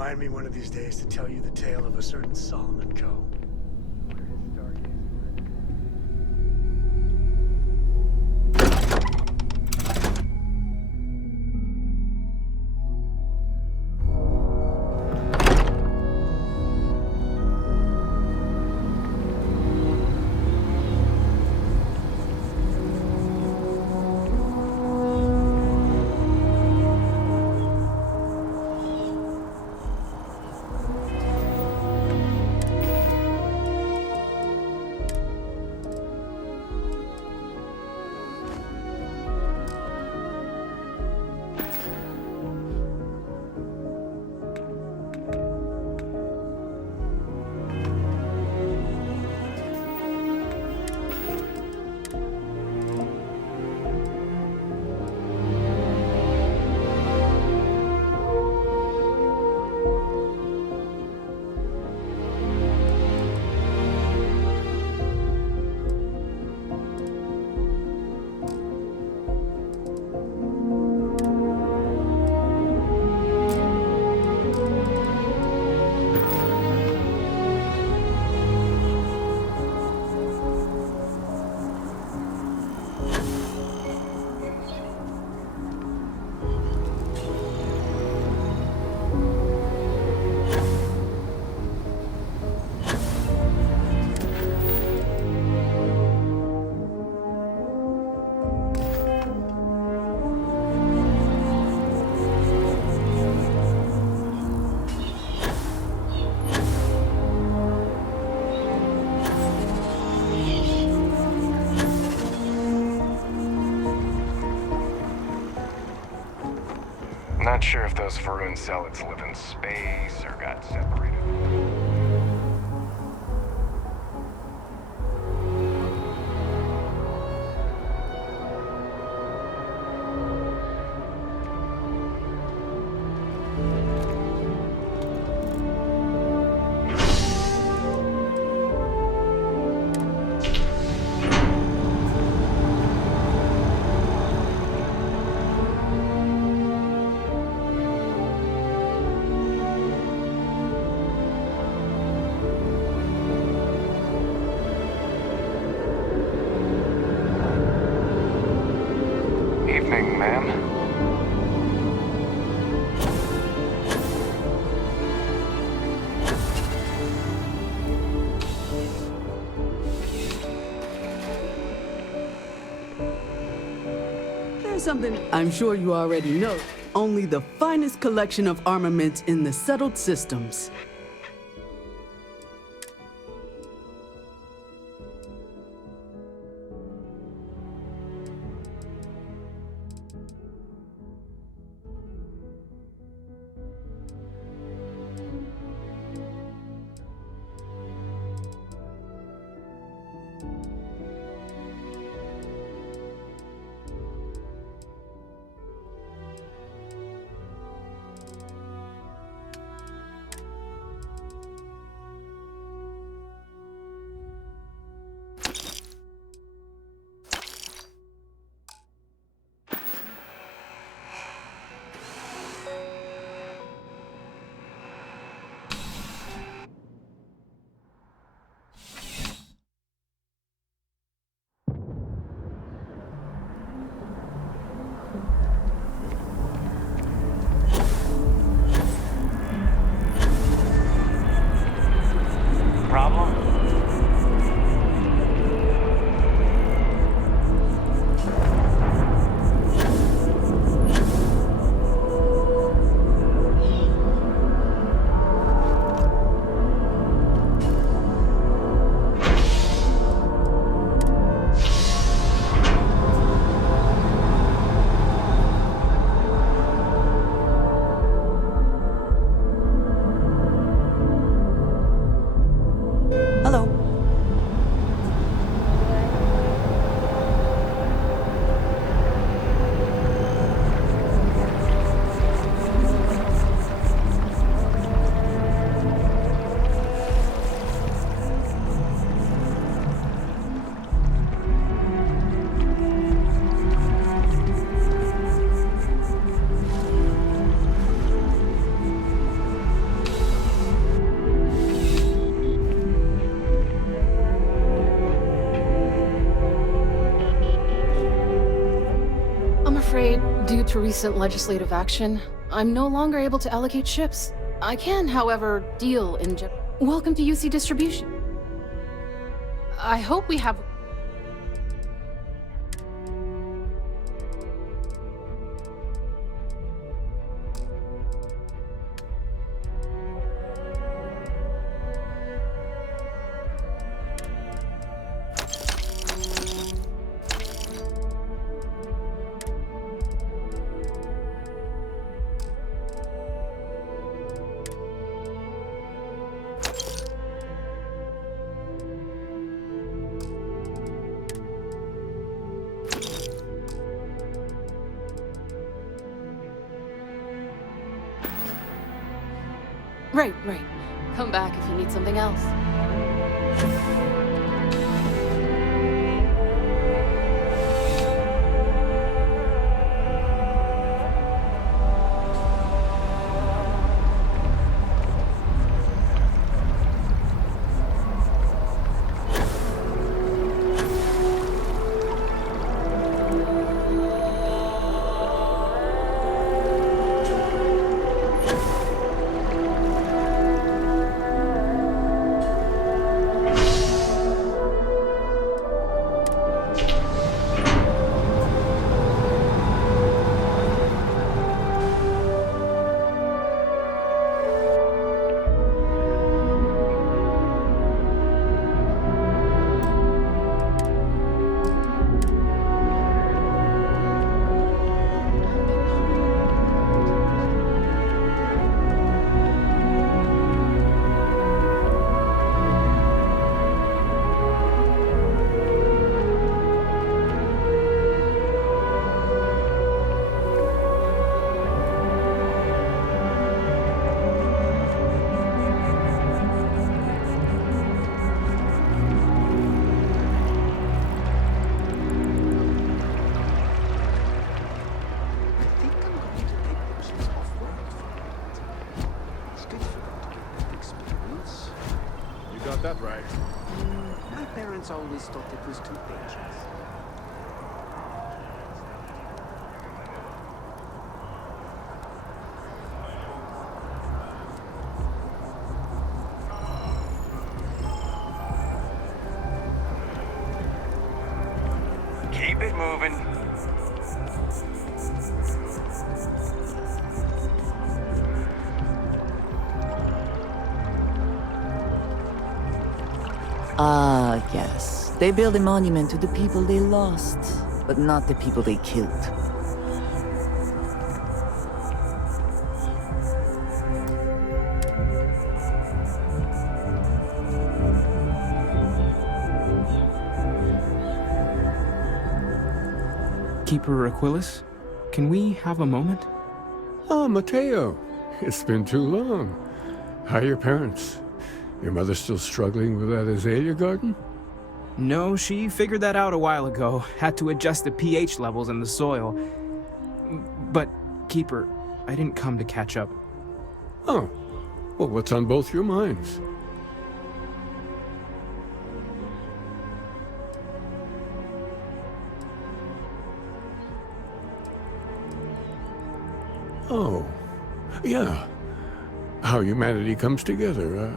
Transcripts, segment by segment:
Remind me one of these days to tell you the tale of a certain Solomon Co. Not sure if those Varun zealots live in space or got separated. Evening, ma'am. There's something I'm sure you already know. Only the finest collection of armaments in the settled systems. afraid, due to recent legislative action, I'm no longer able to allocate ships. I can, however, deal in Welcome to UC Distribution. I hope we have... Right. Come back if you need something else. That right. My parents always thought it was too dangerous. Keep it moving. Ah, yes. They build a monument to the people they lost, but not the people they killed. Keeper Aquilus, can we have a moment? Oh, Mateo. It's been too long. How are your parents? Your mother still struggling with that azalea garden? No, she figured that out a while ago. Had to adjust the pH levels in the soil. But, Keeper, I didn't come to catch up. Oh. Well, what's on both your minds? Oh. Yeah. How humanity comes together.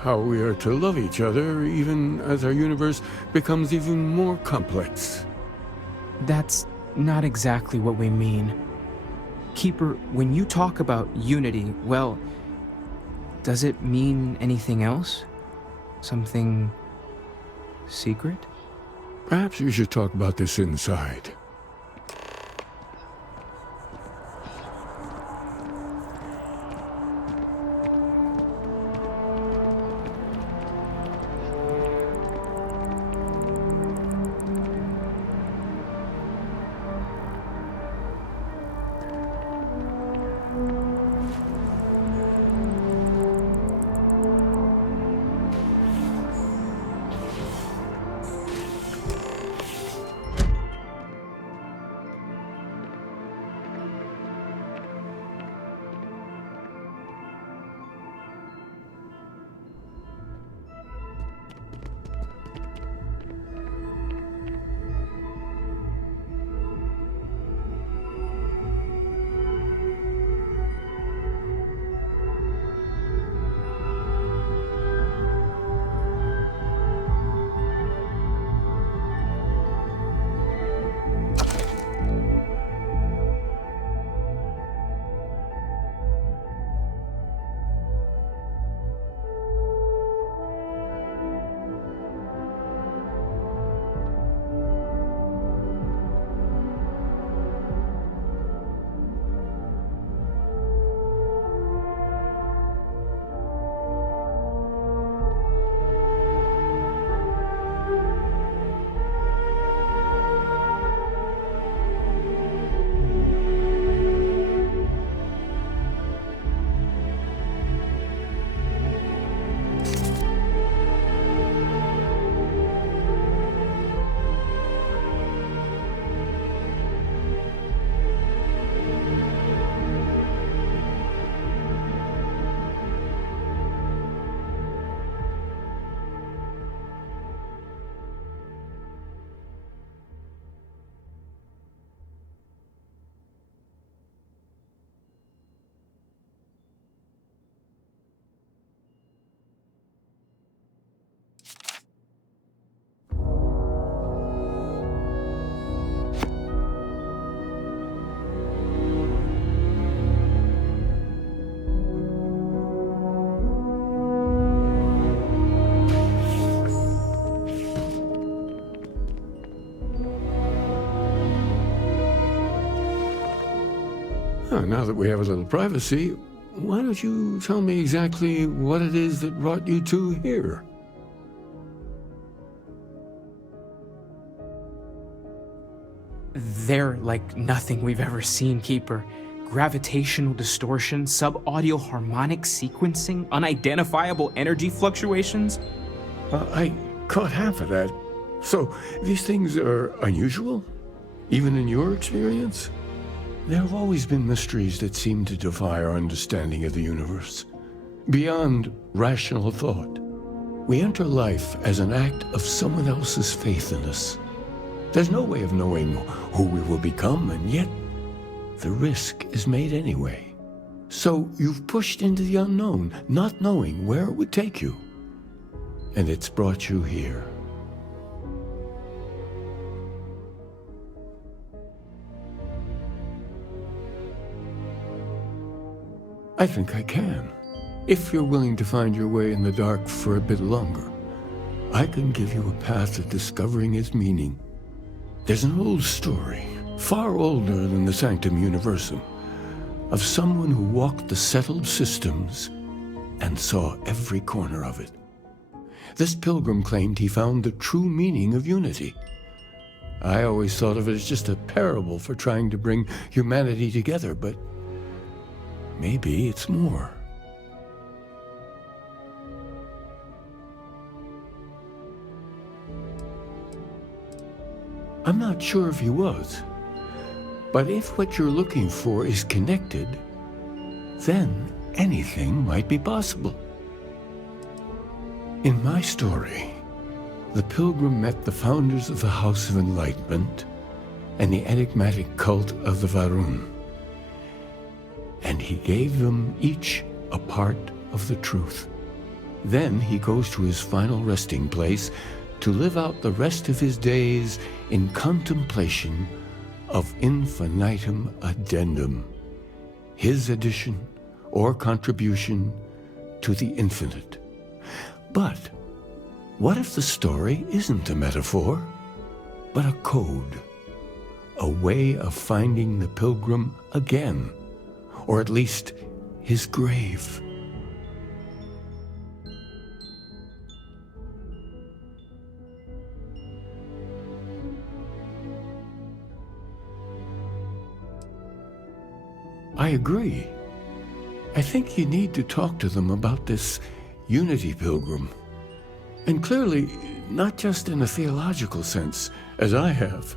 How we are to love each other, even as our universe becomes even more complex. That's not exactly what we mean. Keeper, when you talk about unity, well, does it mean anything else? Something secret? Perhaps we should talk about this inside. Now that we have a little privacy, why don't you tell me exactly what it is that brought you two here? They're like nothing we've ever seen, Keeper. Gravitational distortion, sub-audio harmonic sequencing, unidentifiable energy fluctuations. I caught half of that. So, these things are unusual? Even in your experience? There have always been mysteries that seem to defy our understanding of the universe. Beyond rational thought. We enter life as an act of someone else's faith in us. There's no way of knowing who we will become, and yet the risk is made anyway. So you've pushed into the unknown, not knowing where it would take you. And it's brought you here. I think I can. If you're willing to find your way in the dark for a bit longer, I can give you a path to discovering its meaning. There's an old story, far older than the Sanctum Universum, of someone who walked the settled systems and saw every corner of it. This pilgrim claimed he found the true meaning of unity. I always thought of it as just a parable for trying to bring humanity together, but maybe it's more. I'm not sure if he was, but if what you're looking for is connected, then anything might be possible. In my story, the pilgrim met the founders of the House of Enlightenment and the enigmatic cult of the Varun, and he gave them each a part of the truth. Then he goes to his final resting place to live out the rest of his days in contemplation of infinitum addendum, his addition or contribution to the infinite. But what if the story isn't a metaphor, but a code, a way of finding the pilgrim again, or at least his grave? I agree. I think you need to talk to them about this unity pilgrim. And clearly, not just in a theological sense, as I have.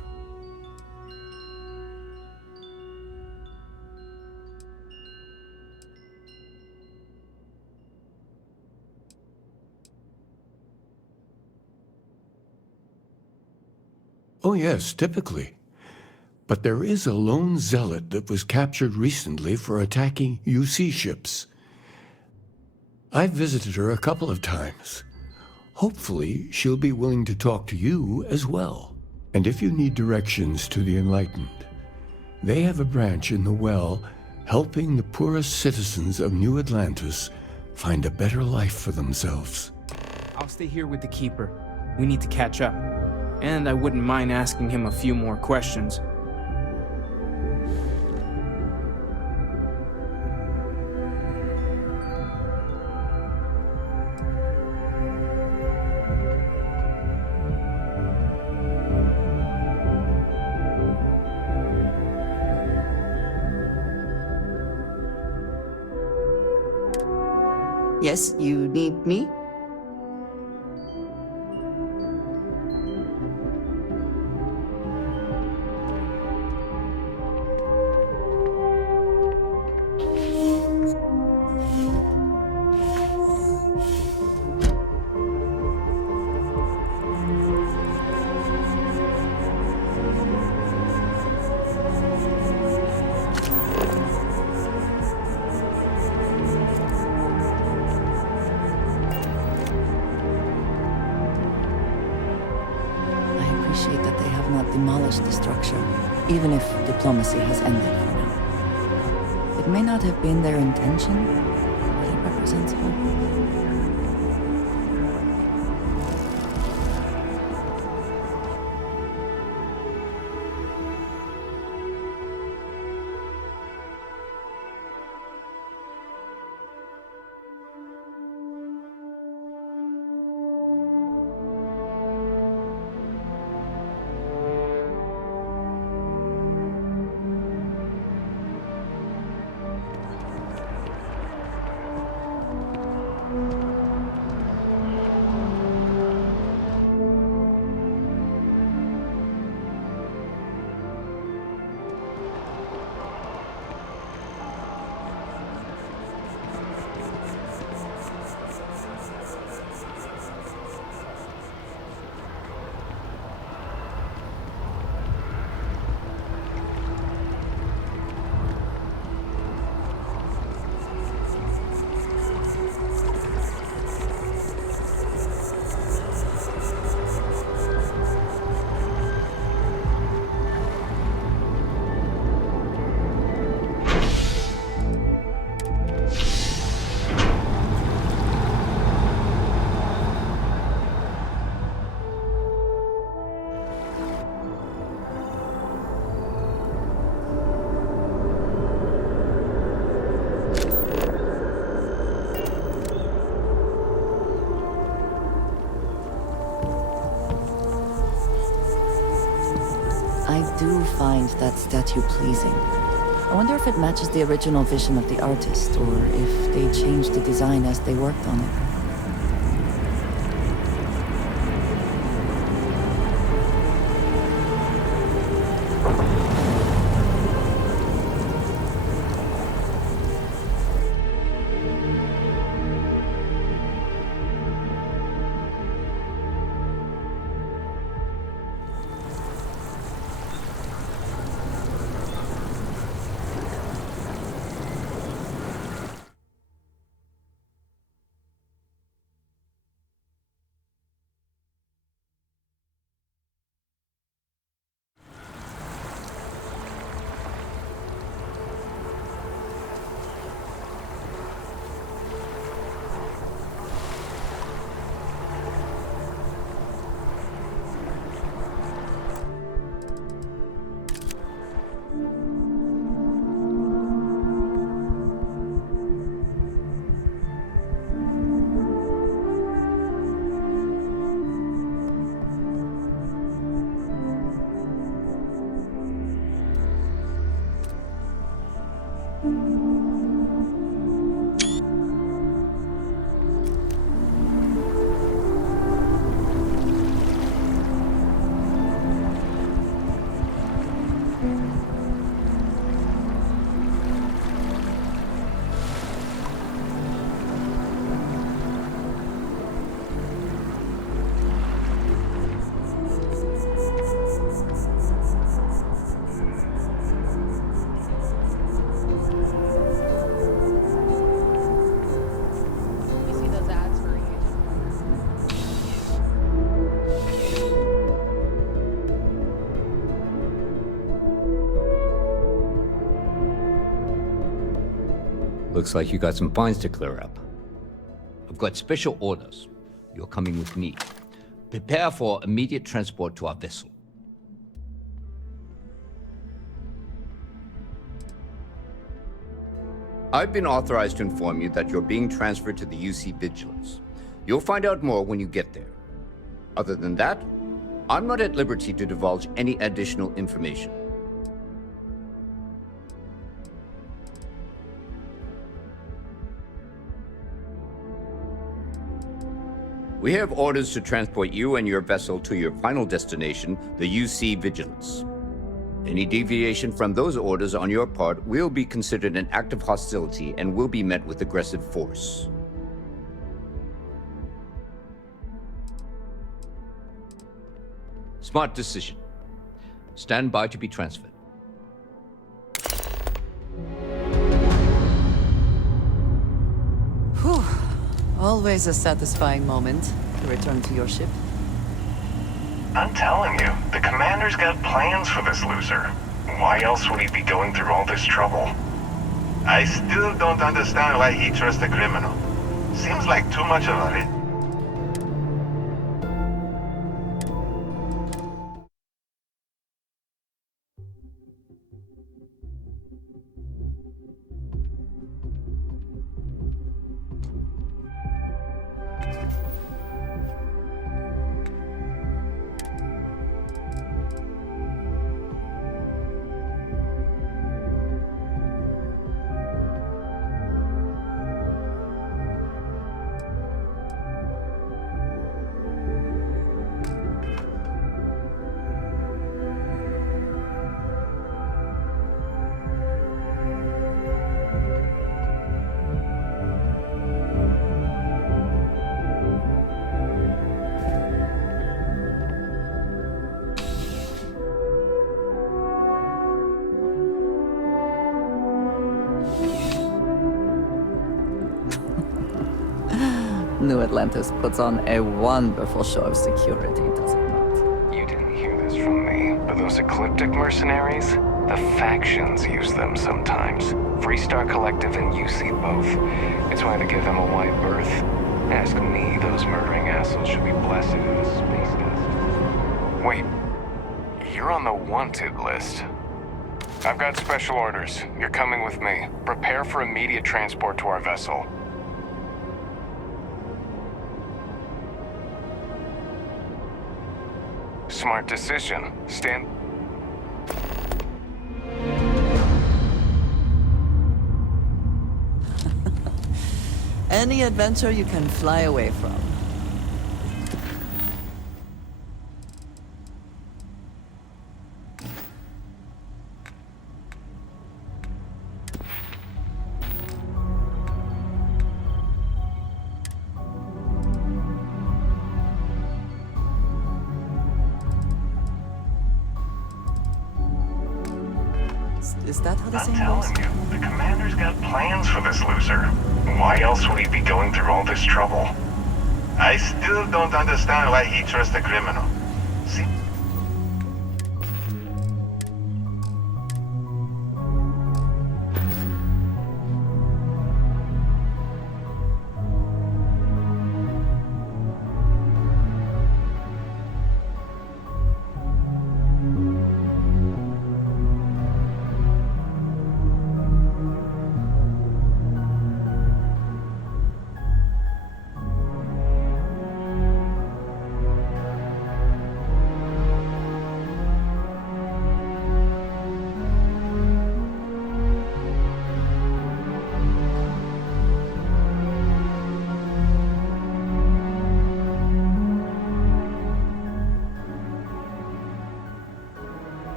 Oh yes, typically. But there is a lone zealot that was captured recently for attacking UC ships. I've visited her a couple of times. Hopefully, she'll be willing to talk to you as well. And if you need directions to the Enlightened, they have a branch in the Well helping the poorest citizens of New Atlantis find a better life for themselves. I'll stay here with the Keeper. We need to catch up. And I wouldn't mind asking him a few more questions. Yes, you need me? Demolish the structure, even if diplomacy has ended for now. It may not have been their intention, but it represents hope. too pleasing. I wonder if it matches the original vision of the artist, or if they changed the design as they worked on it. Looks like you got some finds to clear up. I've got special orders. You're coming with me. Prepare for immediate transport to our vessel. I've been authorized to inform you that you're being transferred to the UC Vigilance. You'll find out more when you get there. Other than that, I'm not at liberty to divulge any additional information. We have orders to transport you and your vessel to your final destination, the UC Vigilance. Any deviation from those orders on your part will be considered an act of hostility and will be met with aggressive force. Smart decision. Stand by to be transferred. Whew. Always a satisfying moment to return to your ship. I'm telling you, the commander's got plans for this loser. Why else would he be going through all this trouble? I still don't understand why he trusts a criminal. Seems like too much of it. New Atlantis puts on a wonderful show of security, does it not? You didn't hear this from me, but those ecliptic mercenaries? The factions use them sometimes. Freestar Collective and UC both. It's why they give them a wide berth. Ask me, those murdering assholes should be blasted in a space dust. Wait, you're on the wanted list. I've got special orders. You're coming with me. Prepare for immediate transport to our vessel. Smart decision. Stand... any adventure you can fly away from. Is that how the saying goes? I'm telling you, the commander's got plans for this loser. Why else would he be going through all this trouble? I still don't understand why he trusts a criminal. See?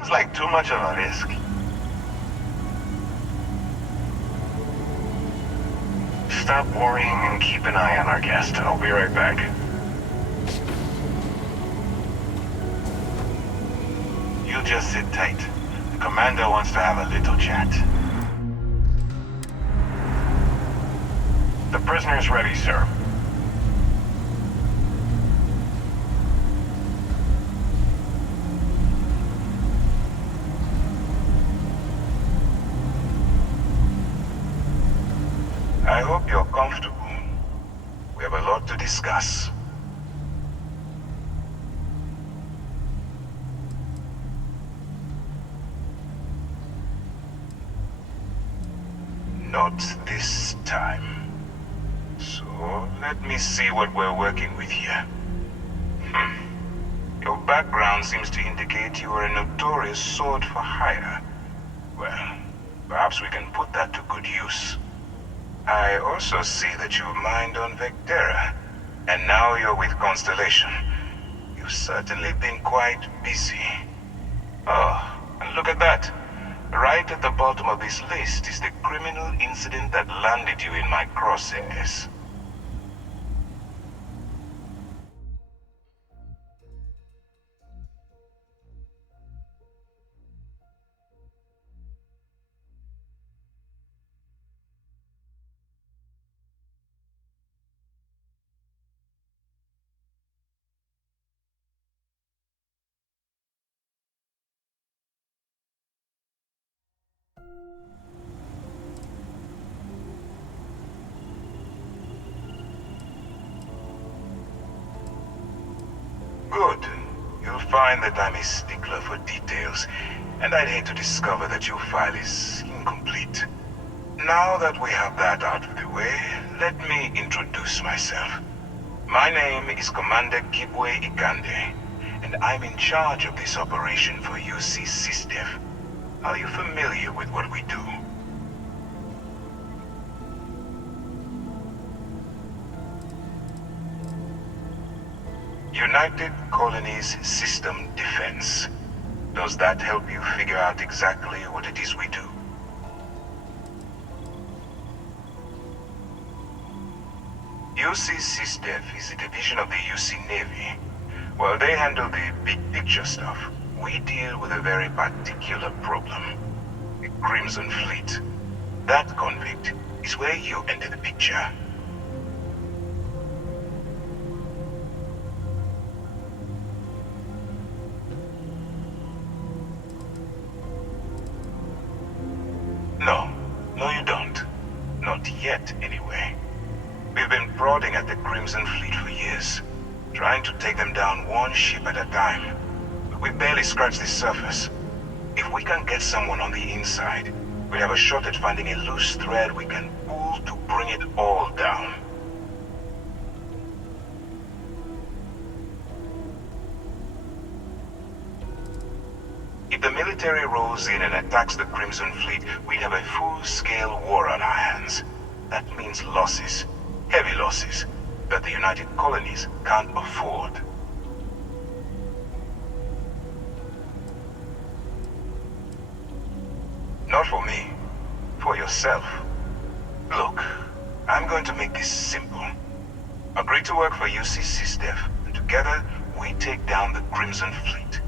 It's like too much of a risk. Stop worrying and keep an eye on our guest. I'll be right back. You just sit tight. The commander wants to have a little chat. The prisoner's ready, sir. I hope you're comfortable. We have a lot to discuss. Not this time. So, let me see what we're working with here. Your background seems to indicate you are a notorious sword for hire. Well, perhaps we can put that to good use. I also see that you mined on Vectera, and now you're with Constellation. You've certainly been quite busy. Oh, and look at that. Right at the bottom of this list is the criminal incident that landed you in my crosshairs. Good. You'll find that I'm a stickler for details, and I'd hate to discover that your file is incomplete. Now that we have that out of the way, let me introduce myself. My name is Commander Ukande, and I'm in charge of this operation for UC SysDev. Are you familiar with what we do? United Colonies System Defense. Does that help you figure out exactly what it is we do? UC SysDev is a division of the UC Navy. While they handle the big picture stuff, we deal with a very particular problem. The Crimson Fleet. That convict is where you enter the picture. No, you don't. Not yet, anyway. We've been prodding at the Crimson Fleet for years, trying to take them down one ship at a time. But we barely scratched the surface. If we can get someone on the inside, we have a shot at finding a loose thread we can pull to bring it all down. military rolls in and attacks the Crimson Fleet, we'd have a full-scale war on our hands. That means losses. Heavy losses. That the United Colonies can't afford. Not for me. For yourself. Look, I'm going to make this simple. Agree to work for UC SysDev, and together we take down the Crimson Fleet.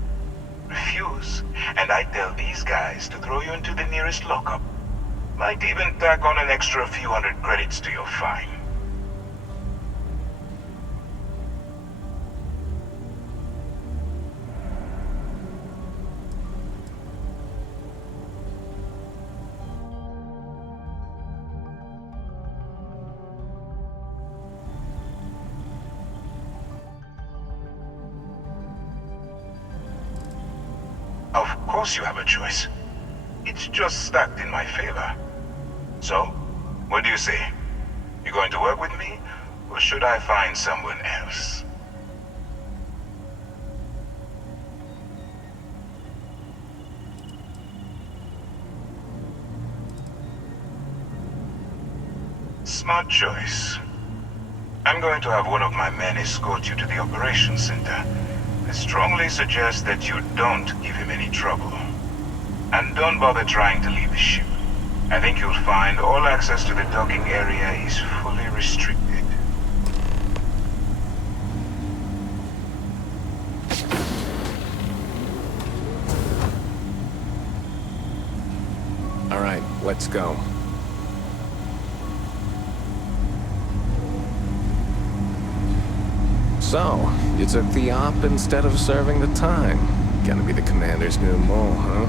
Refuse, and I tell these guys to throw you into the nearest lockup. Might even tack on an extra few hundred credits to your fine. Of course you have a choice. It's just stacked in my favor. So, what do you say? You going to work with me, or should I find someone else? Smart choice. I'm going to have one of my men escort you to the operations center. I strongly suggest that you don't give him any trouble. And don't bother trying to leave the ship. I think you'll find all access to the docking area is fully restricted. All right, let's go. So, you took the op instead of serving the time. Gonna be the commander's new mole, huh?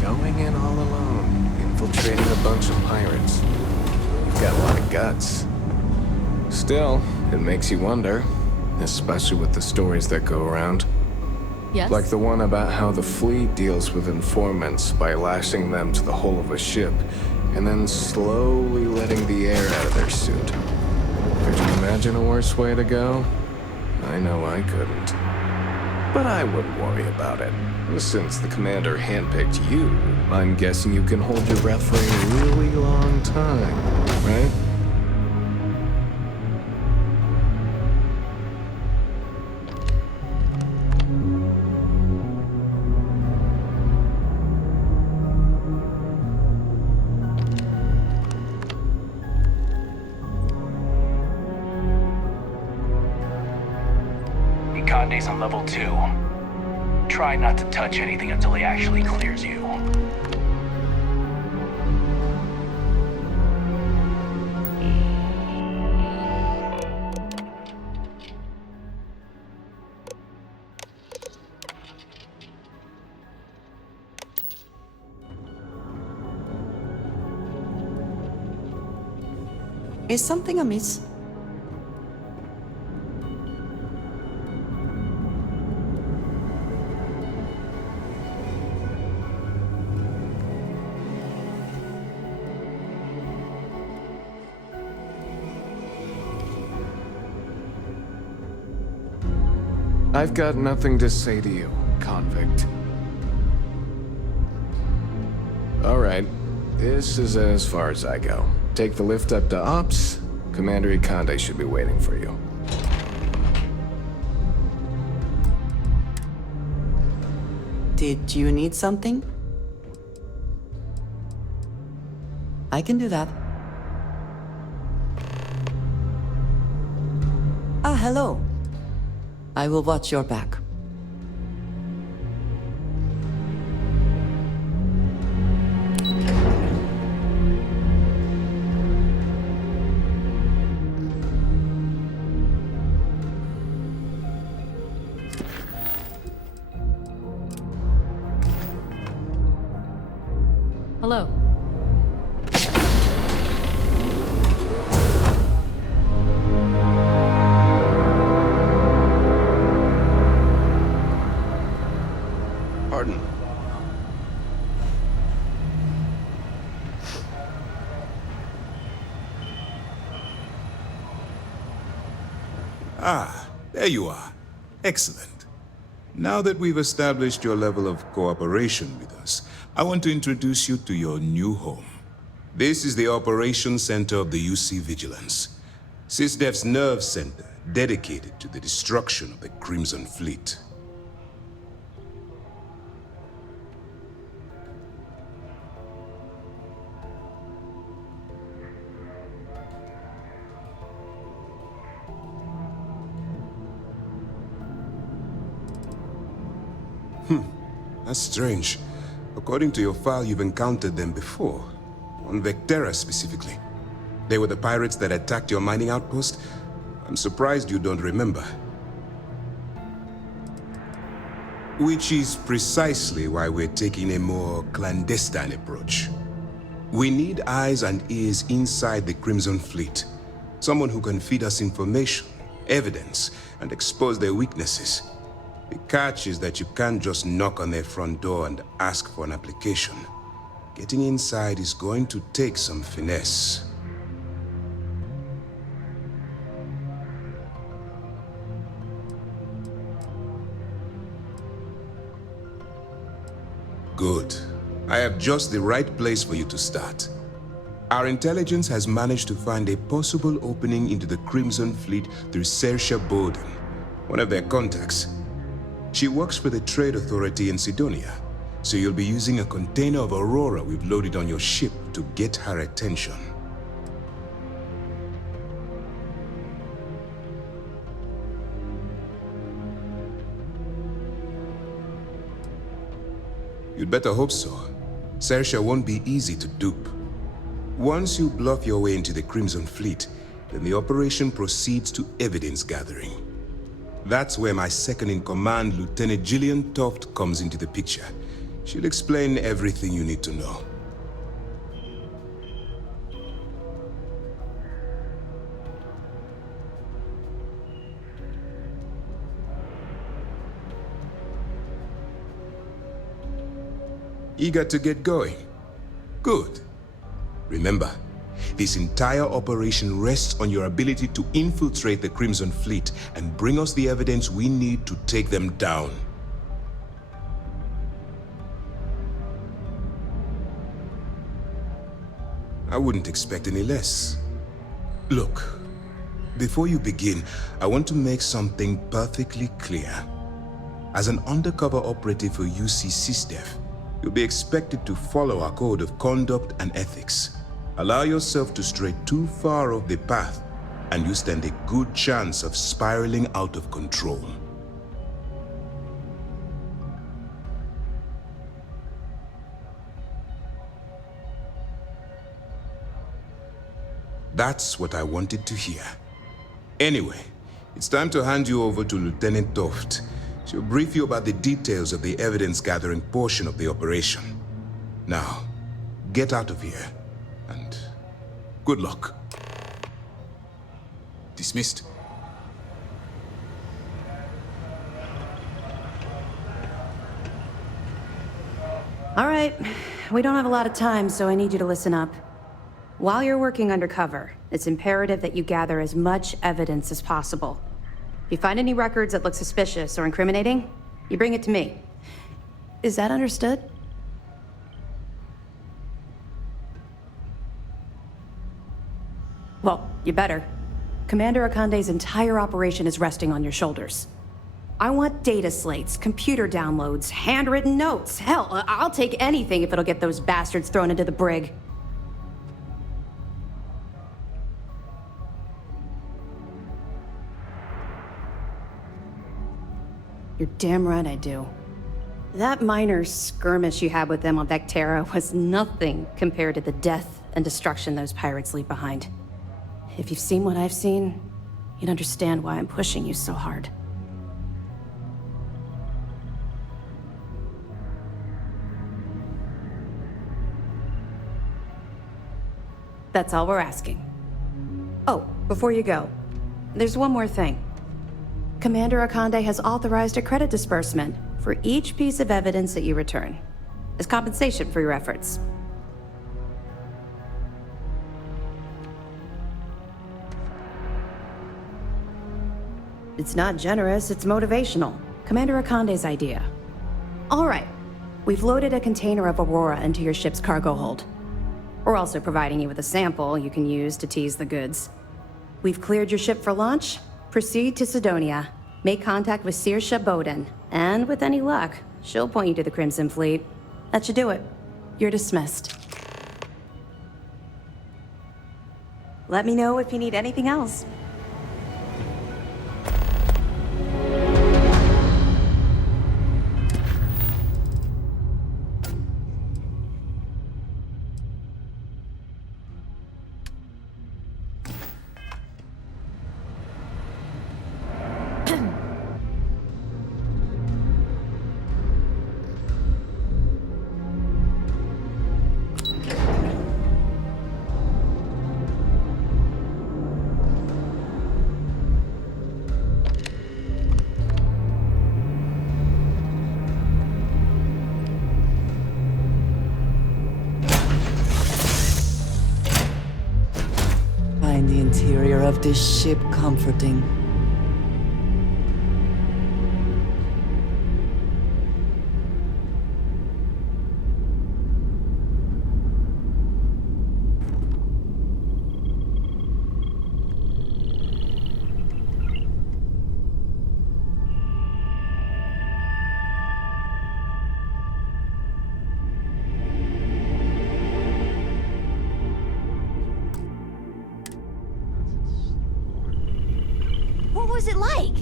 Going in all alone, infiltrating a bunch of pirates. You've got a lot of guts. Still, it makes you wonder, especially with the stories that go around. Yes? Like the one about how the fleet deals with informants by lashing them to the hull of a ship, and then slowly letting the air out of their suit. Could you imagine a worse way to go? I know I couldn't. But I wouldn't worry about it. Since the commander handpicked you, I'm guessing you can hold your breath for a really long time, right? Ukande's on level 2. Try not to touch anything until he actually clears you. Is something amiss? I've got nothing to say to you, convict. All right, this is as far as I go. Take the lift up to Ops. Commander Ukande should be waiting for you. Did you need something? I can do that. Ah, hello. I will watch your back. Hello. Pardon. Ah, there you are. Excellent. Now that we've established your level of cooperation with us, I want to introduce you to your new home. This is the Operations Center of the UC Vigilance, SysDef's nerve center dedicated to the destruction of the Crimson Fleet. That's strange. According to your file, you've encountered them before. On Vectera specifically. They were the pirates that attacked your mining outpost? I'm surprised you don't remember. Which is precisely why we're taking a more clandestine approach. We need eyes and ears inside the Crimson Fleet. Someone who can feed us information, evidence, and expose their weaknesses. The catch is that you can't just knock on their front door and ask for an application. Getting inside is going to take some finesse. Good. I have just the right place for you to start. Our intelligence has managed to find a possible opening into the Crimson Fleet through Saoirse Bowden, one of their contacts. She works for the Trade Authority in Sidonia, so you'll be using a container of Aurora we've loaded on your ship to get her attention. You'd better hope so. Saoirse won't be easy to dupe. Once you bluff your way into the Crimson Fleet, then the operation proceeds to evidence gathering. That's where my second-in-command, Lieutenant Gillian Toft, comes into the picture. She'll explain everything you need to know. Eager to get going? Good. Remember, this entire operation rests on your ability to infiltrate the Crimson Fleet and bring us the evidence we need to take them down. I wouldn't expect any less. Look, before you begin, I want to make something perfectly clear. As an undercover operative for UC SysDef, you'll be expected to follow our code of conduct and ethics. Allow yourself to stray too far off the path, and you stand a good chance of spiraling out of control. That's what I wanted to hear. Anyway, it's time to hand you over to Lieutenant Toft. She'll brief you about the details of the evidence-gathering portion of the operation. Now, get out of here. And good luck. Dismissed. All right, we don't have a lot of time, so I need you to listen up. While you're working undercover, it's imperative that you gather as much evidence as possible. If you find any records that look suspicious or incriminating, you bring it to me. Is that understood? Well, you better. Commander Ukande's entire operation is resting on your shoulders. I want data slates, computer downloads, handwritten notes. Hell, I'll take anything if it'll get those bastards thrown into the brig. You're damn right I do. That minor skirmish you had with them on Vectera was nothing compared to the death and destruction those pirates leave behind. If you've seen what I've seen, you'd understand why I'm pushing you so hard. That's all we're asking. Oh, before you go, there's one more thing. Commander Ukande has authorized a credit disbursement for each piece of evidence that you return, as compensation for your efforts. It's not generous, it's motivational. Commander Ukande's idea. All right. We've loaded a container of Aurora into your ship's cargo hold. We're also providing you with a sample you can use to tease the goods. We've cleared your ship for launch. Proceed to Sidonia. Make contact with Saoirse Bowden. And with any luck, she'll point you to the Crimson Fleet. That should do it. You're dismissed. Let me know if you need anything else. Find the interior of this ship comforting. What was it like?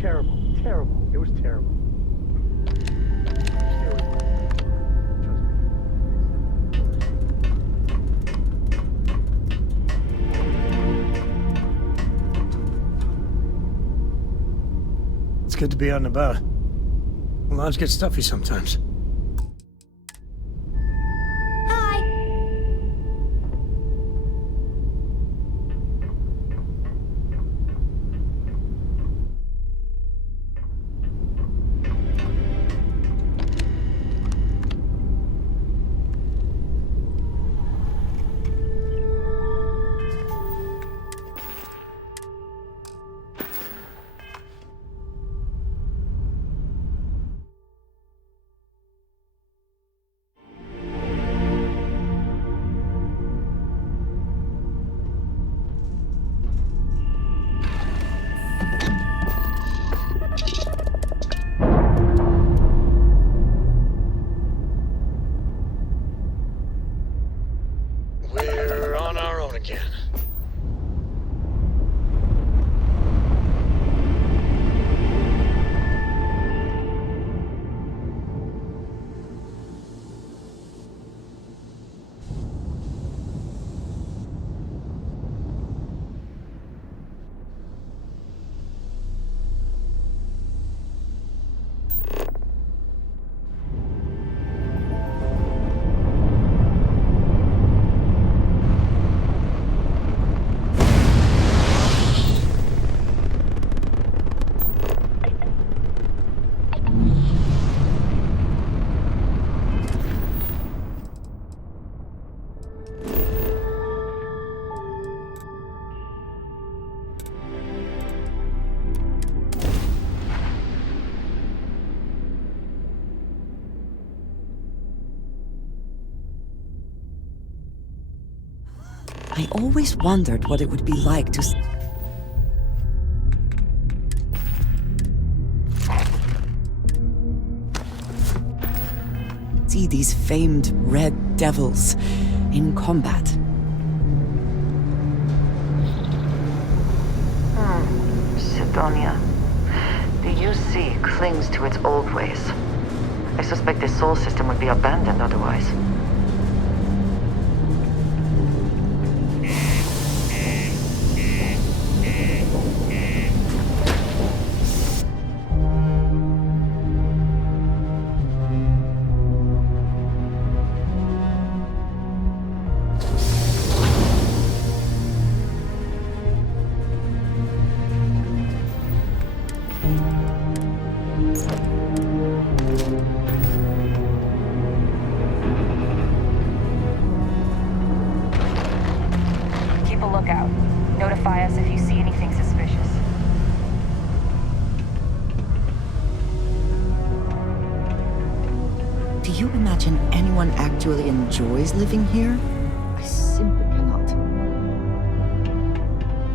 Terrible, terrible. It was terrible. Stay with me. Trust me. It's good to be out and about. Lives get stuffy sometimes. We're on our own again. I always wondered what it would be like to see these famed red devils in combat. Sidonia. The UC clings to its old ways. I suspect the Sol system would be abandoned otherwise. actually enjoys living here? I simply cannot.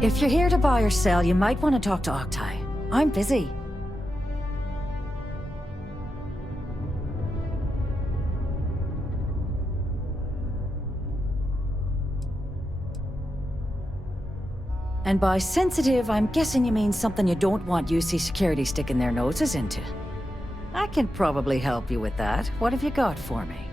If you're here to buy or sell, you might want to talk to Octai. I'm busy. And by sensitive, I'm guessing you mean something you don't want UC security sticking their noses into. I can probably help you with that. What have you got for me?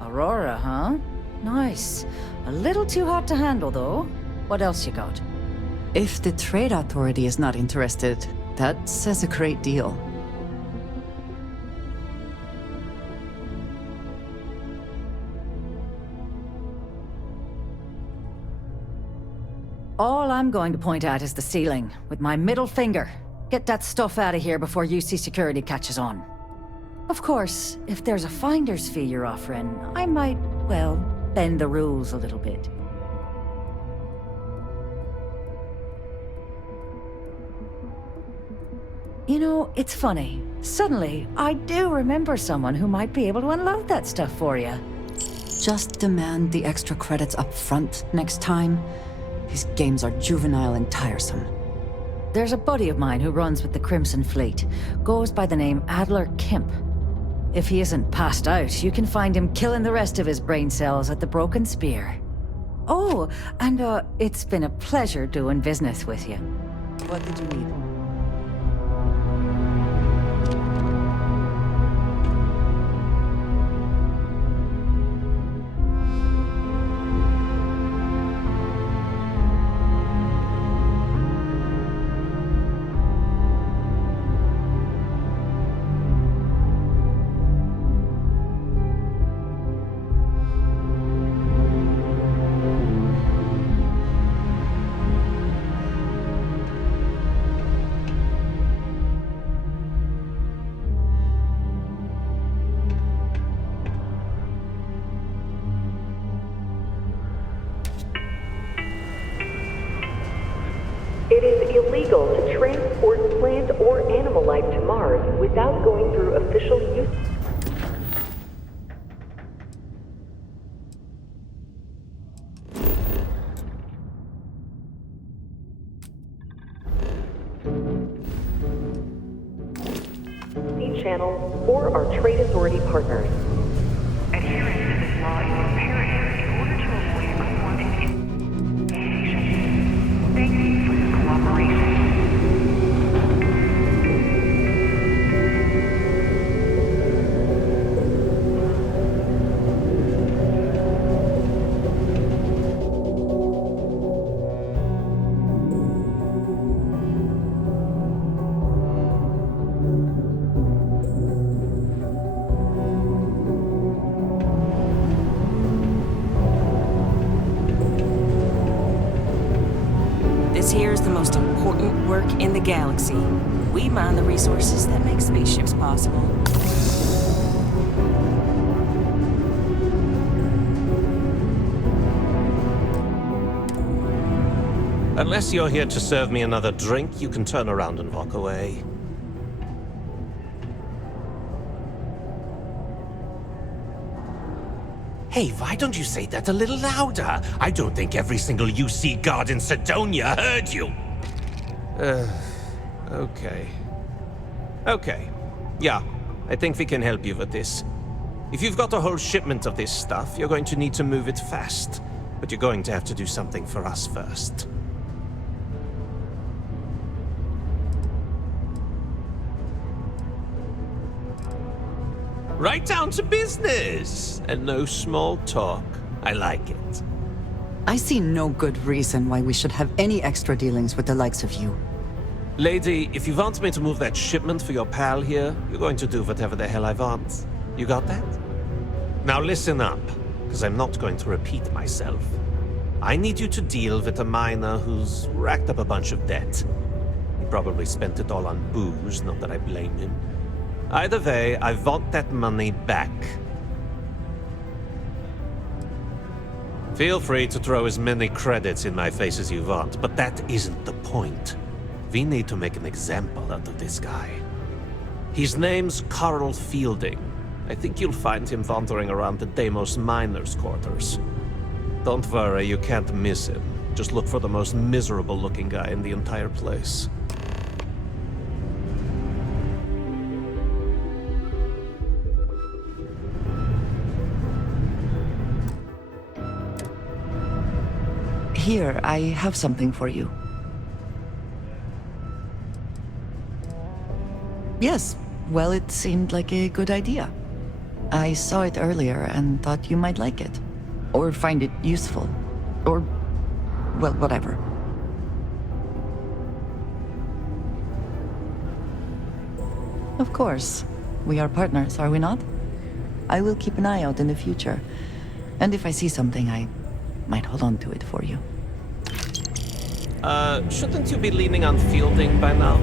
Aurora, huh? Nice. A little too hot to handle, though. What else you got? If the Trade Authority is not interested, that says a great deal. All I'm going to point at is the ceiling, with my middle finger. Get that stuff out of here before UC security catches on. Of course, if there's a finder's fee you're offering, I might, well, bend the rules a little bit. You know, it's funny. Suddenly, I do remember someone who might be able to unload that stuff for you. Just demand the extra credits up front next time. These games are juvenile and tiresome. There's a buddy of mine who runs with the Crimson Fleet. Goes by the name Adler Kemp. If he isn't passed out, you can find him killing the rest of his brain cells at the Broken Spear. Oh, and it's been a pleasure doing business with you. What did you need? It is illegal to transport plant or animal life to Mars without going through official use. Channel or our trade authority partners. Adherence to this law is imperative in order to avoid unwanted implications. Thank you for your cooperation. This here is the most important work in the galaxy. We mine the resources that make spaceships possible. Unless you're here to serve me another drink, you can turn around and walk away. Hey, why don't you say that a little louder? I don't think every single UC guard in Sidonia heard you. Okay. Okay. Yeah, I think we can help you with this. If you've got a whole shipment of this stuff, you're going to need to move it fast. But you're going to have to do something for us first. Right down to business! And no small talk. I like it. I see no good reason why we should have any extra dealings with the likes of you. Lady, if you want me to move that shipment for your pal here, you're going to do whatever the hell I want. You got that? Now listen up, because I'm not going to repeat myself. I need you to deal with a miner who's racked up a bunch of debt. He probably spent it all on booze, not that I blame him. Either way, I want that money back. Feel free to throw as many credits in my face as you want, but that isn't the point. We need to make an example out of this guy. His name's Carl Fielding. I think you'll find him wandering around the Deimos miners' quarters. Don't worry, you can't miss him. Just look for the most miserable-looking guy in the entire place. Here, I have something for you. Yes, well, it seemed like a good idea. I saw it earlier and thought you might like it. Or find it useful. Or, well, whatever. Of course. We are partners, are we not? I will keep an eye out in the future. And if I see something, I might hold on to it for you. Shouldn't you be leaning on Fielding by now?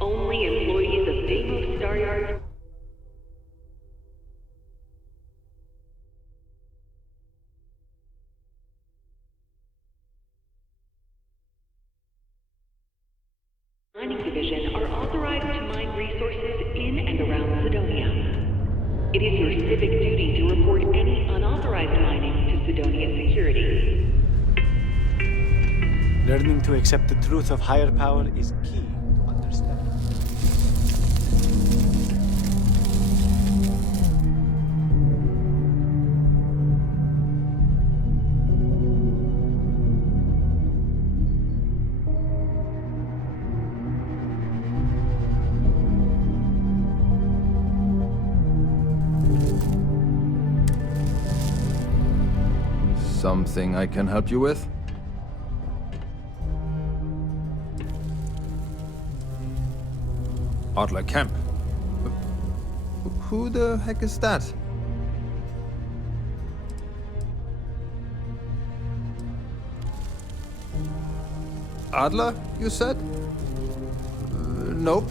Only employees of Deimos Staryard. Mining Division are authorized to mine resources in and around Sidonia. It is your civic duty to report any unauthorized mining to Sidonia Security. Learning to accept the truth of higher power is key to understanding. Something I can help you with? Adler Kemp. Who the heck is that? Adler, you said? Nope.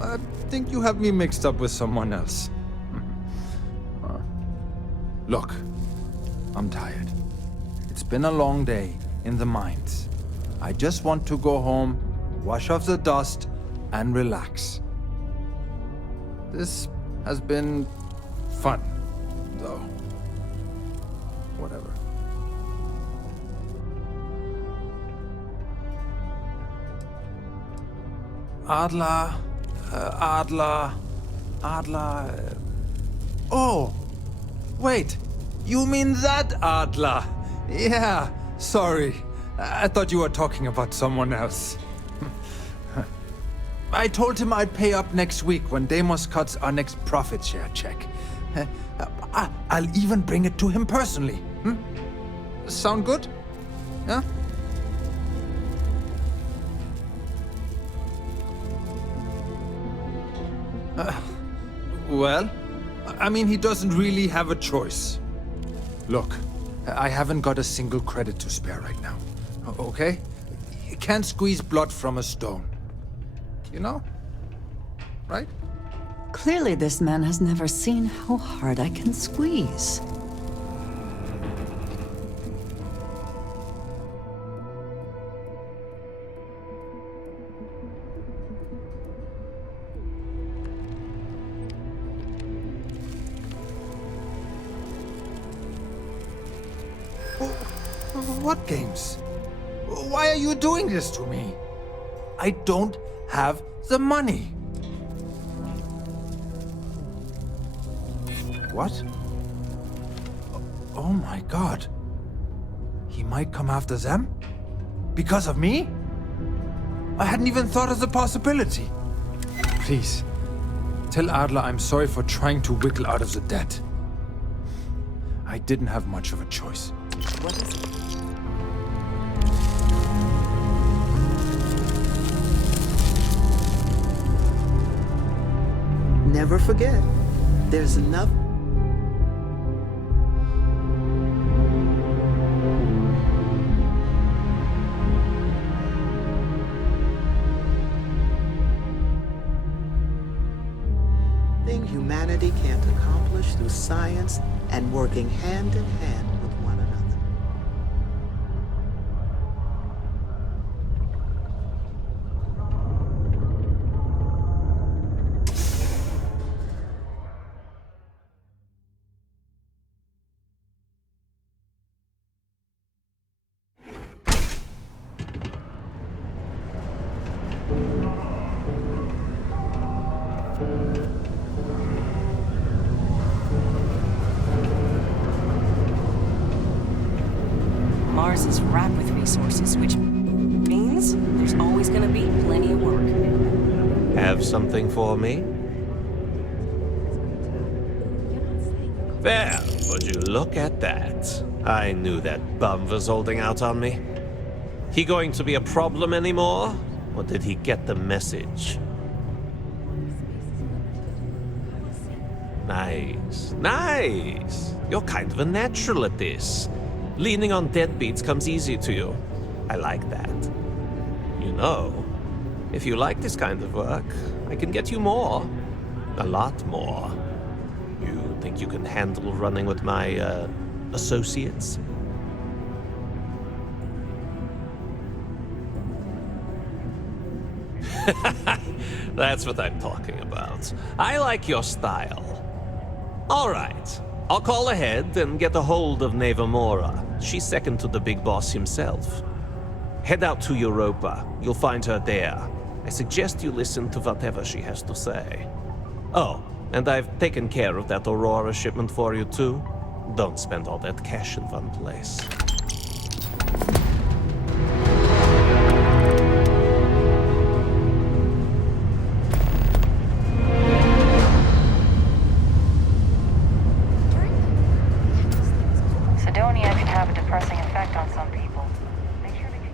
I think you have me mixed up with someone else. Look, I'm tired. It's been a long day in the mines. I just want to go home, wash off the dust, and relax. This has been fun, though. Whatever. Adler. Oh! Wait! You mean that Adler? Yeah, sorry. I thought you were talking about someone else. I told him I'd pay up next week when Deimos cuts our next profit share check. I'll even bring it to him personally. Sound good? Yeah? Well, I mean, he doesn't really have a choice. Look, I haven't got a single credit to spare right now. Okay? You can't squeeze blood from a stone. You know? Right? Clearly this man has never seen how hard I can squeeze. What games? Why are you doing this to me? I don't have the money. What? Oh my god. He might come after them? Because of me? I hadn't even thought of the possibility. Please, tell Adler I'm sorry for trying to wiggle out of the debt. I didn't have much of a choice. What is it? Never forget, there's enough. Thing humanity can't accomplish through science and working hand in hand with one another. Mars is wrapped with resources, which means there's always gonna be plenty of work. Have something for me? Well, would you look at that? I knew that bum was holding out on me. He going to be a problem anymore? Or did he get the message? Nice, nice. You're kind of a natural at this. Leaning on deadbeats comes easy to you. I like that. You know, if you like this kind of work, I can get you more. A lot more. You think you can handle running with my, associates? That's what I'm talking about. I like your style. All right. I'll call ahead and get a hold of Nevamora. She's second to the big boss himself. Head out to Europa. You'll find her there. I suggest you listen to whatever she has to say. Oh, and I've taken care of that Aurora shipment for you too. Don't spend all that cash in one place. Sidonia can have a depressing effect on some people. Make sure to keep...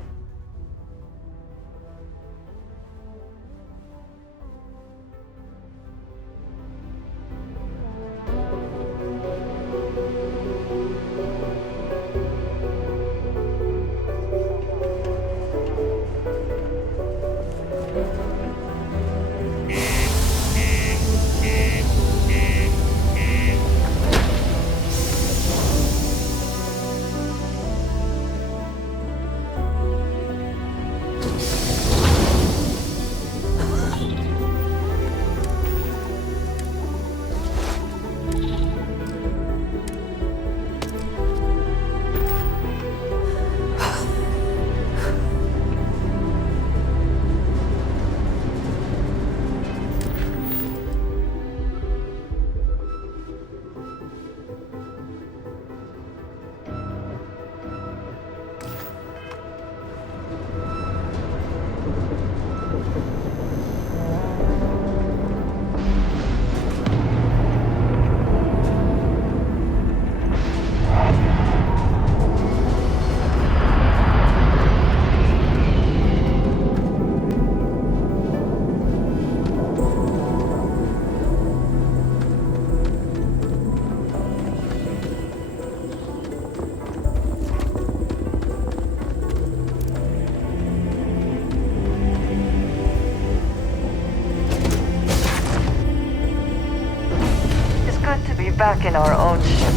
back in our own ship.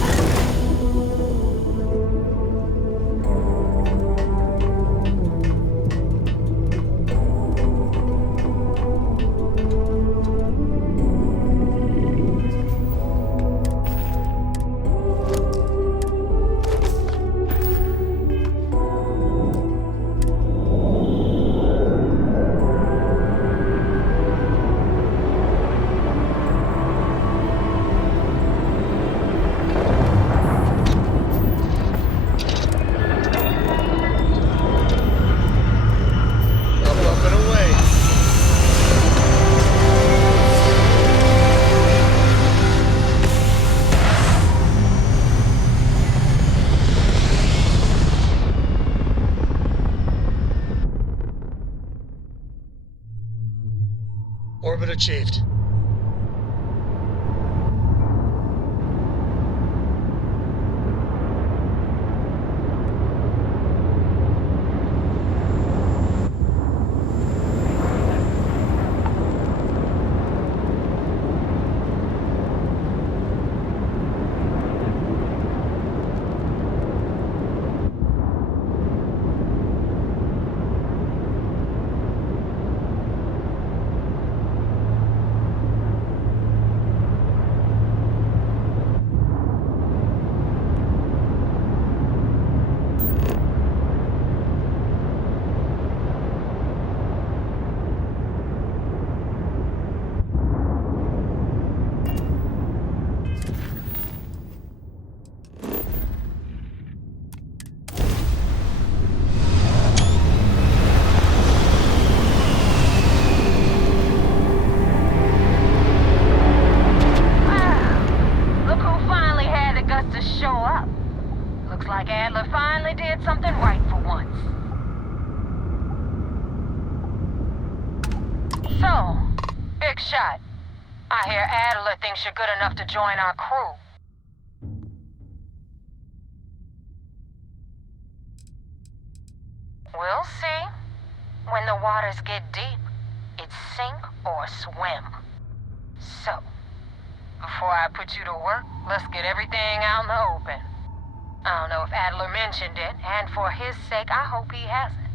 achieved. You're good enough to join our crew. We'll see. When the waters get deep, it's sink or swim. So, before I put you to work, let's get everything out in the open. I don't know if Adler mentioned it, and for his sake, I hope he hasn't.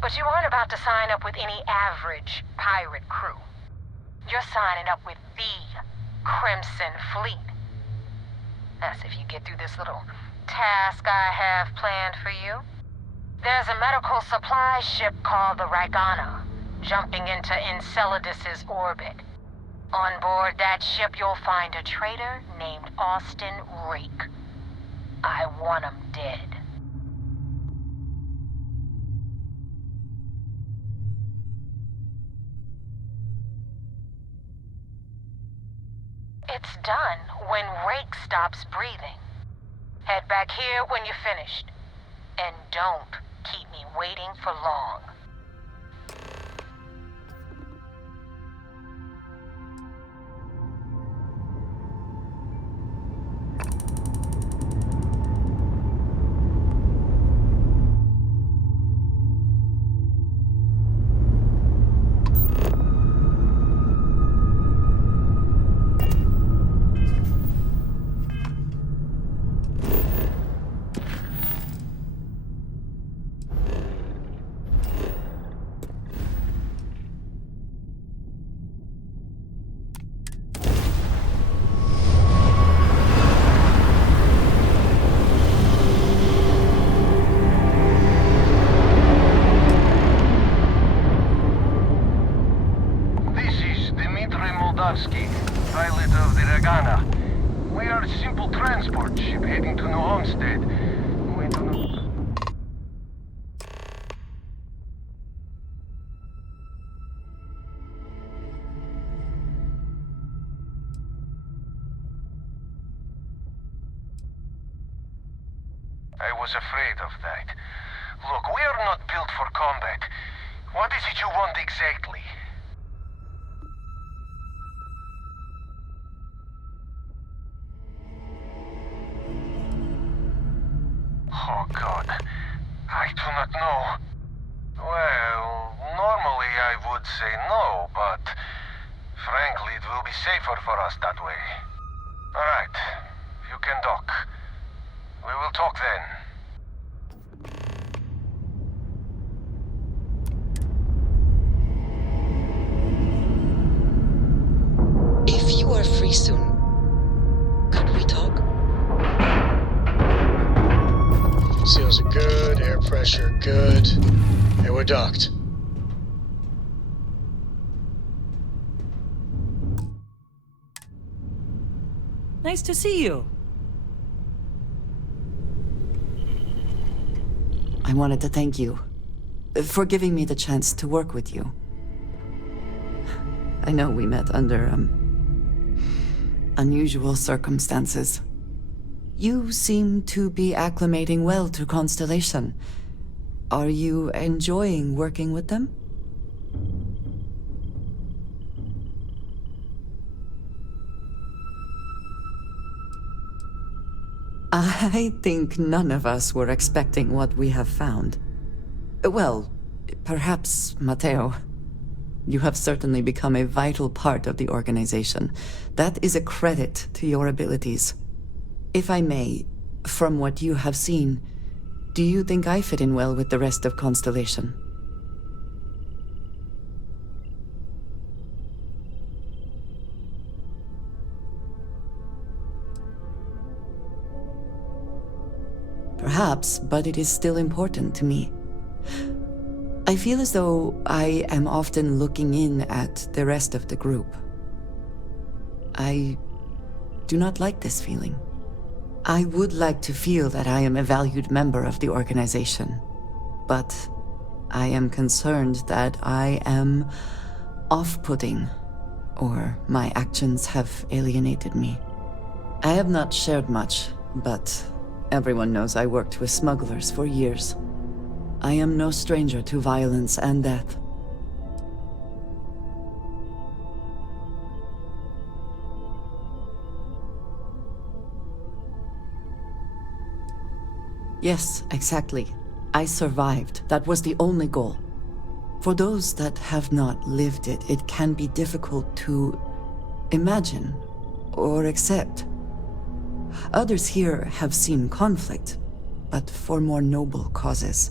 But you aren't about to sign up with any average pirate crew. You're signing up with the Crimson Fleet. That's if you get through this little task I have planned for you. There's a medical supply ship called the Ragana, jumping into Enceladus's orbit. On board that ship, you'll find a traitor named Austin Rake. I want him dead. It's done when Rake stops breathing. Head back here when you're finished. And don't keep me waiting for long. Pilot of the Ragana. We are a simple transport ship heading to New Homestead. We do not... I was afraid of that. Look, we are not built for combat. What is it you want exactly? Oh, God. I do not know. Well, normally I would say no, but frankly, it will be safer for us that way. All right. You can dock. We will talk then. If you are free soon, could we talk? Seals are good, air pressure good. Hey, we're docked. Nice to see you. I wanted to thank you for giving me the chance to work with you. I know we met under, unusual circumstances. You seem to be acclimating well to Constellation. Are you enjoying working with them? I think none of us were expecting what we have found. Well, perhaps Matteo. You have certainly become a vital part of the organization. That is a credit to your abilities. If I may, from what you have seen, do you think I fit in well with the rest of Constellation? Perhaps, but it is still important to me. I feel as though I am often looking in at the rest of the group. I do not like this feeling. I would like to feel that I am a valued member of the organization, but I am concerned that I am off-putting, or my actions have alienated me. I have not shared much, but everyone knows I worked with smugglers for years. I am no stranger to violence and death. Yes, exactly. I survived. That was the only goal. For those that have not lived it, it can be difficult to imagine or accept. Others here have seen conflict, but for more noble causes.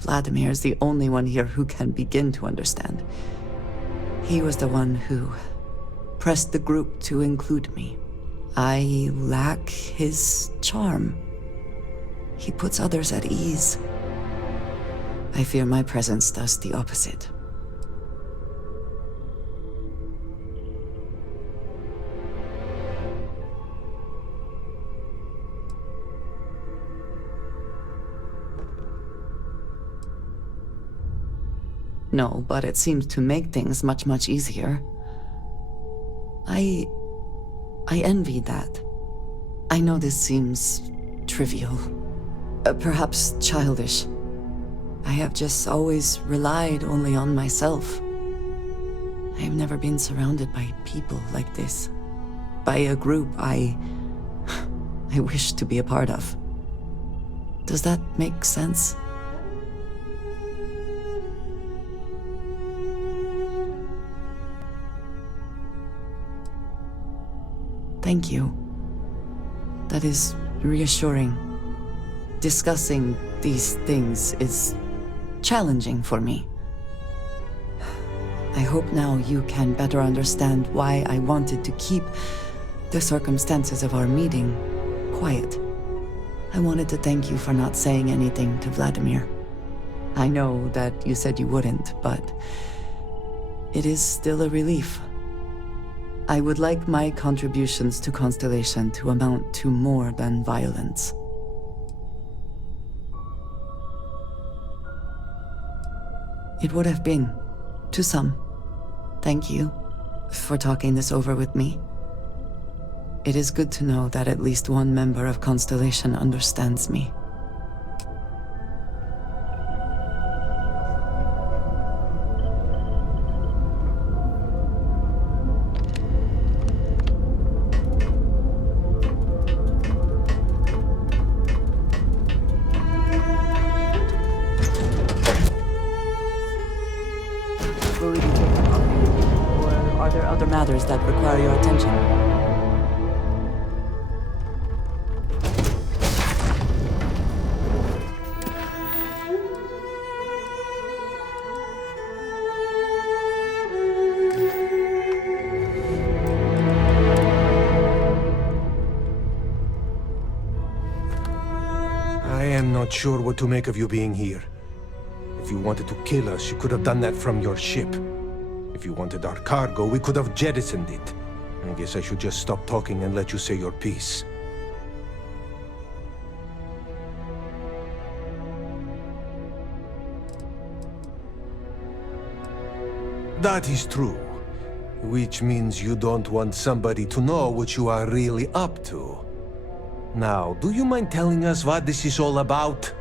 Vladimir is the only one here who can begin to understand. He was the one who pressed the group to include me. I lack his charm. He puts others at ease. I fear my presence does the opposite. No, but it seems to make things much, much easier. I envy that. I know this seems trivial. Perhaps childish. I have just always relied only on myself. I have never been surrounded by people like this. By a group I wish to be a part of. Does that make sense? Thank you. That is reassuring. Discussing these things is challenging for me. I hope now you can better understand why I wanted to keep the circumstances of our meeting quiet. I wanted to thank you for not saying anything to Vladimir. I know that you said you wouldn't, but it is still a relief. I would like my contributions to Constellation to amount to more than violence. It would have been, to some. Thank you for talking this over with me. It is good to know that at least one member of Constellation understands me. Will we be taking on, or are there other matters that require your attention? I am not sure what to make of you being here. If you wanted to kill us, you could have done that from your ship. If you wanted our cargo, we could have jettisoned it. I guess I should just stop talking and let you say your piece. That is true. Which means you don't want somebody to know what you are really up to. Now, do you mind telling us what this is all about?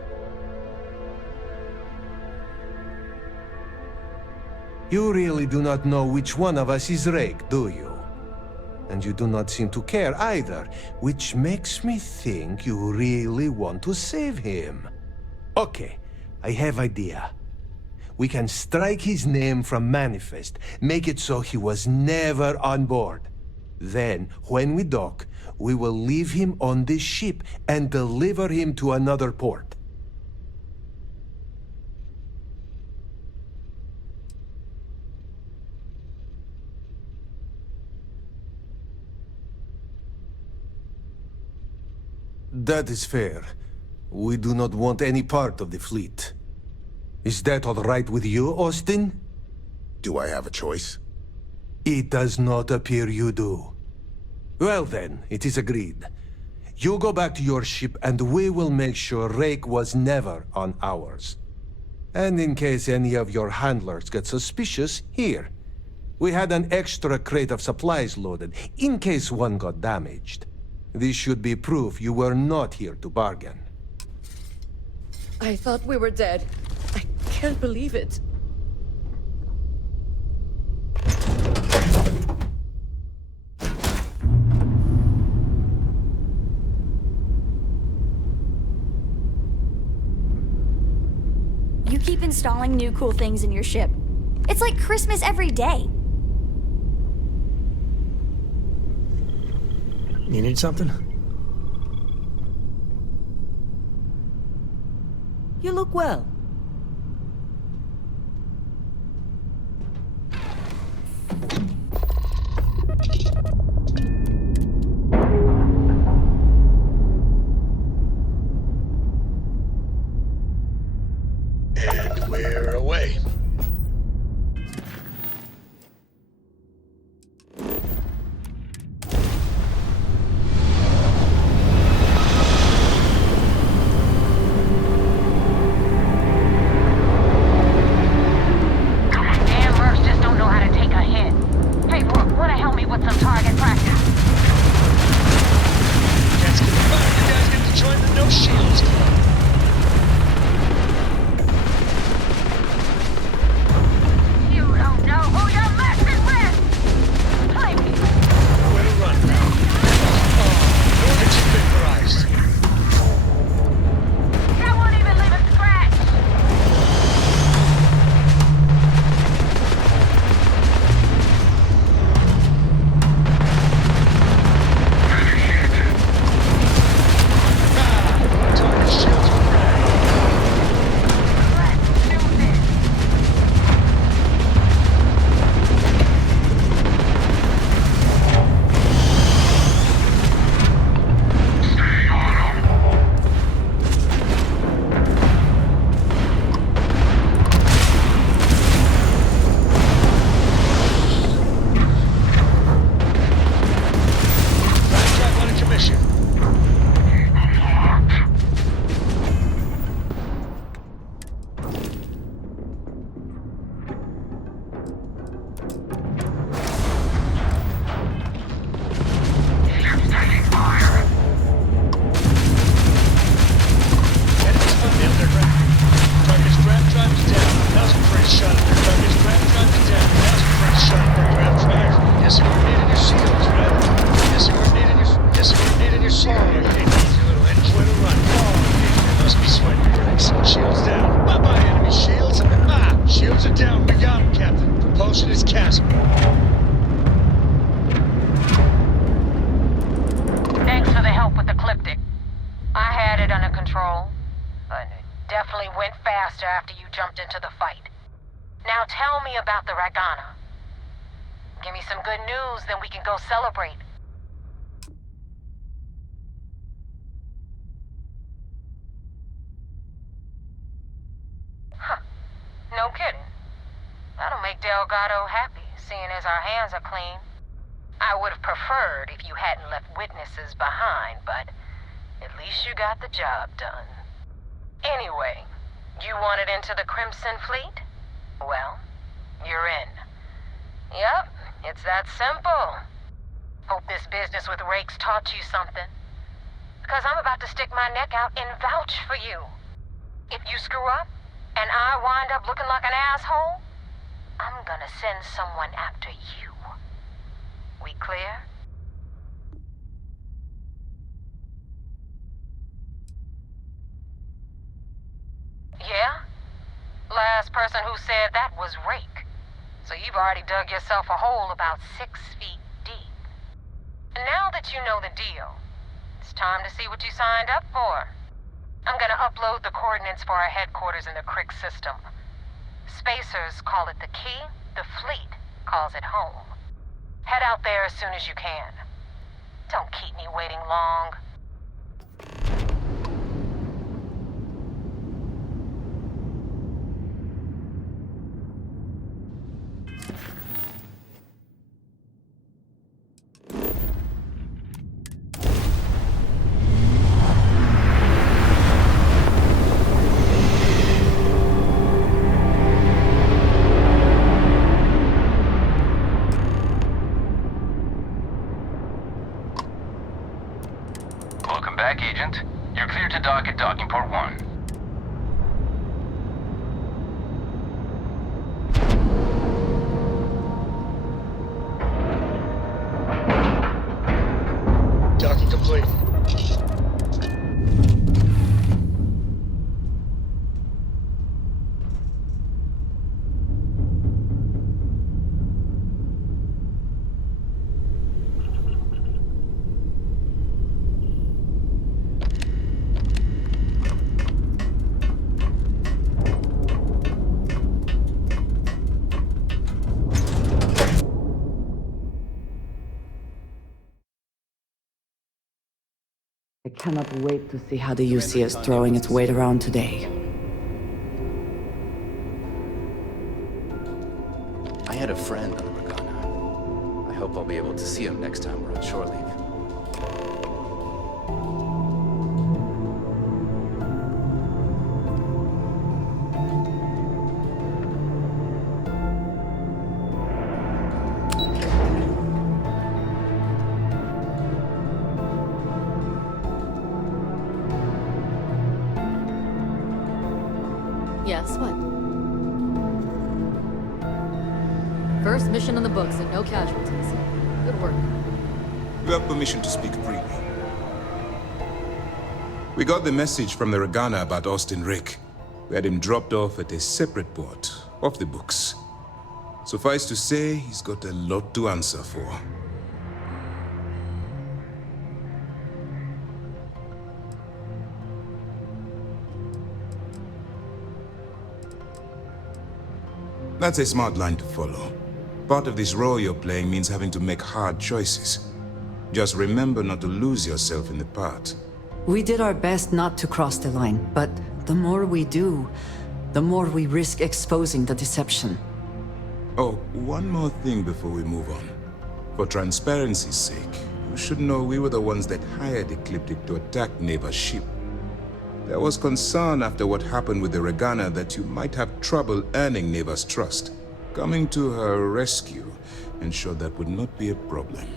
You really do not know which one of us is Rake, do you? And you do not seem to care either, which makes me think you really want to save him. Okay, I have idea. We can strike his name from Manifest, make it so he was never on board. Then, when we dock, we will leave him on this ship and deliver him to another port. That is fair. We do not want any part of the fleet. Is that all right with you, Austin? Do I have a choice? It does not appear you do. Well then, it is agreed. You go back to your ship and we will make sure Rake was never on ours. And in case any of your handlers get suspicious, here. We had an extra crate of supplies loaded, in case one got damaged. This should be proof you were not here to bargain. I thought we were dead. I can't believe it. You keep installing new cool things in your ship. It's like Christmas every day. You need something? You look well. And we're away. Celebrate. Huh. No kidding. That'll make Delgado happy, seeing as our hands are clean. I would have preferred if you hadn't left witnesses behind, but at least you got the job done. Anyway, you wanted into the Crimson Fleet? Well, you're in. Yep, it's that simple. Hope this business with Rake's taught you something. Because I'm about to stick my neck out and vouch for you. If you screw up, and I wind up looking like an asshole, I'm gonna send someone after you. We clear? person who said that was Rake. So you've already dug yourself a hole about 6 feet deep. And now that you know the deal, it's time to see what you signed up for. I'm gonna upload the coordinates for our headquarters in the Crick system. Spacers call it the key, the fleet calls it home. Head out there as soon as you can. Don't keep me waiting long. Welcome back, Agent. You're clear to dock at docking port 1. Docking complete. I cannot wait to see how the UC is throwing its weight around today. I had a friend on the Regana. I hope I'll be able to see him next time we're on shore leave. Yes, what? First mission in the books and no casualties. Good work. You have permission to speak freely. We got the message from the Regana about Austin Rick. We had him dropped off at a separate port, off the books. Suffice to say, he's got a lot to answer for. That's a smart line to follow. Part of this role you're playing means having to make hard choices. Just remember not to lose yourself in the part. We did our best not to cross the line, but the more we do, the more we risk exposing the deception. Oh, one more thing before we move on. For transparency's sake, you should know we were the ones that hired Ecliptic to attack Neva's ship. There was concern after what happened with the Regana that you might have trouble earning Neva's trust. Coming to her rescue ensured that would not be a problem.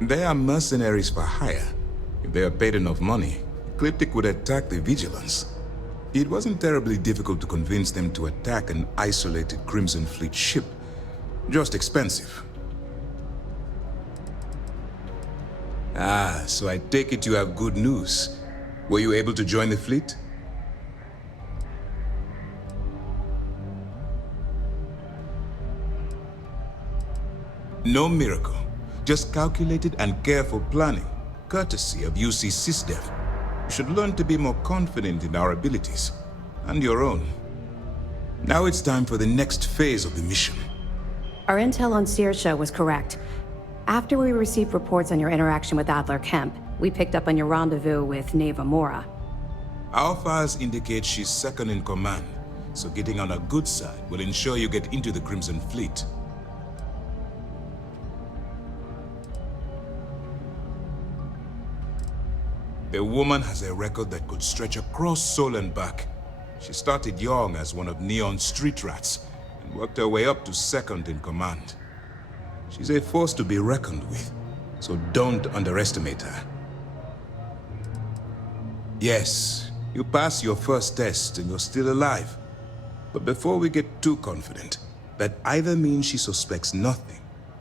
They are mercenaries for hire. If they are paid enough money, Ecliptic would attack the Vigilance. It wasn't terribly difficult to convince them to attack an isolated Crimson Fleet ship. Just expensive. Ah, so I take it you have good news. Were you able to join the fleet? No miracle. Just calculated and careful planning, courtesy of UC SysDev. You should learn to be more confident in our abilities, and your own. Now it's time for the next phase of the mission. Our intel on Saoirse was correct. After we received reports on your interaction with Adler Kemp, we picked up on your rendezvous with Neva Mora. Our files indicate she's second in command, so getting on her good side will ensure you get into the Crimson Fleet. The woman has a record that could stretch across Sol and back. She started young as one of Neon's street rats, and worked her way up to second in command. She's a force to be reckoned with, so don't underestimate her. Yes, you passed your first test and you're still alive. But before we get too confident, that either means she suspects nothing,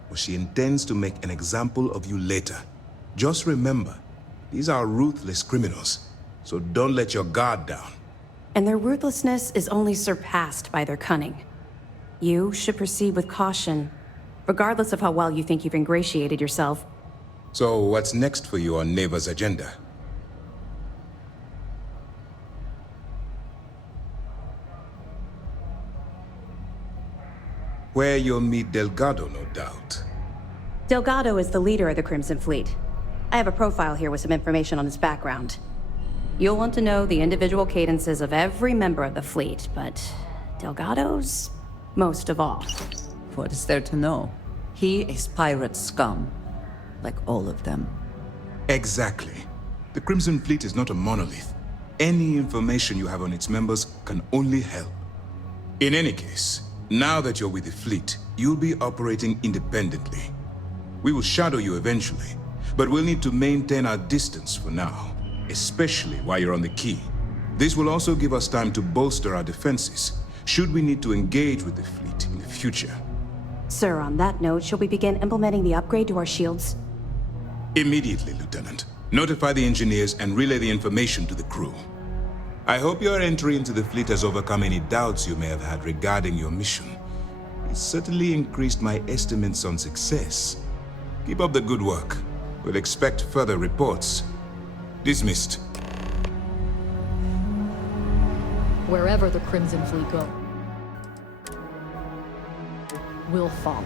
or she intends to make an example of you later. Just remember, These are ruthless criminals, so don't let your guard down. And their ruthlessness is only surpassed by their cunning. You should proceed with caution, regardless of how well you think you've ingratiated yourself. So what's next for you on Neva's agenda? Where you'll meet Delgado, no doubt. Delgado is the leader of the Crimson Fleet. I have a profile here with some information on his background. You'll want to know the individual cadences of every member of the fleet, but Delgado's most of all. What is there to know? He is pirate scum, like all of them. Exactly. The Crimson Fleet is not a monolith. Any information you have on its members can only help. In any case, now that you're with the fleet, you'll be operating independently. We will shadow you eventually, but we'll need to maintain our distance for now, especially while you're on the key. This will also give us time to bolster our defenses, should we need to engage with the fleet in the future. Sir, on that note, shall we begin implementing the upgrade to our shields? Immediately, Lieutenant. Notify the engineers and relay the information to the crew. I hope your entry into the fleet has overcome any doubts you may have had regarding your mission. It certainly increased my estimates on success. Keep up the good work. We'll expect further reports. Dismissed. Wherever the Crimson Fleet go, we'll follow.